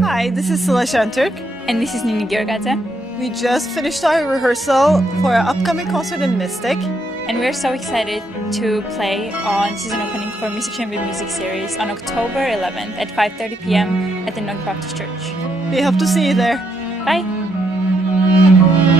Hi, this is Sıla Şentürk. And this is Nini Giorgadze. We just finished our rehearsal for our upcoming concert in Mystic. And we're so excited to play on season opening for Mystic Chamber Music Series on October 11th at 5:30 p.m. at the Knock Baptist Church. We hope to see you there. Bye!